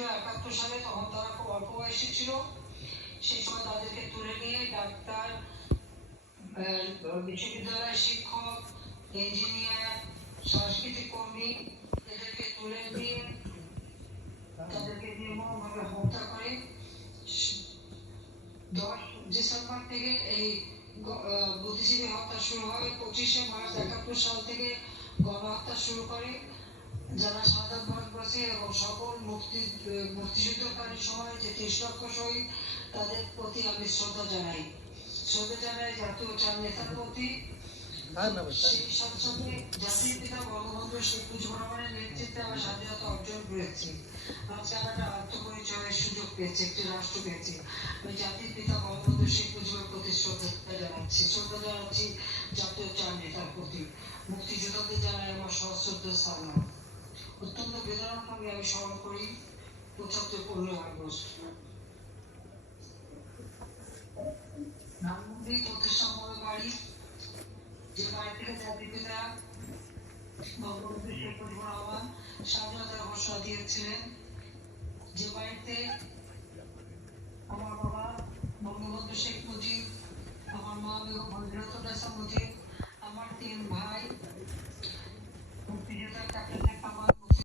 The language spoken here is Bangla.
হয়েছিল 71 সালে, তখন তারা খুব অল্প বয়সী ছিল। সেই সময় তাদেরকে তুলে নিয়ে ডাক্তার, বিশ্ববিদ্যালয়ের শিক্ষক, ইঞ্জিনিয়ার, সাংস্কৃতিক কর্মী এদেরকে তুলে নিয়ে তাদেরকে নির্মমভাবে হত্যা করে। 10 ডিসেম্বর থেকে এই বুদ্ধিজীবী হত্যা শুরু হয়। 25শে মার্চ 71 সাল থেকে গণহত্যা শুরু করে। যারা সাধারণ ভারতবাসী এবং সকল মুক্তিযুদ্ধকালীন সময় যে 30 লক্ষ শহীদ, তাদের প্রতি আমি শ্রদ্ধা জানাই জাতীয় চার নেতার প্রতি। সেই সাথে সাথে জাতির পিতা বঙ্গবন্ধু শেখ মুজিবুর রহমানের নেতৃত্বে আমরা স্বাধীনতা অর্জন করেছি। আজকে আমরা একটা আত্মপরিচয়ের সুযোগ পেয়েছি, একটি রাষ্ট্র পেয়েছি। আমি জাতির পিতা বঙ্গবন্ধু শেখ মুজিবের প্রতি শ্রদ্ধা জানাচ্ছি জাতীয় চার নেতার প্রতি। মুক্তিযোদ্ধাদের জানাই আমার সশ্রদ্ধ সালাম। অত্যন্ত বেদনার সঙ্গে আমি স্মরণ করি 15 আগস্ট ধানমন্ডি প্রতিষ্ঠা বাড়ি, যে বাড়ি থেকে জাতির পিতা বঙ্গবন্ধু শেখ মুজিবুর রহমান স্বাধীনতার ঘোষণা দিয়েছিলেন, যে বাড়িতে আমার বাবা বঙ্গবন্ধু শেখ মুজিব, আমার মা বেগম ফজিলাতুন্নেছা মুজিব, আমার 3 ভাই মুক্তিযোদ্ধা ক্যাপ্টেন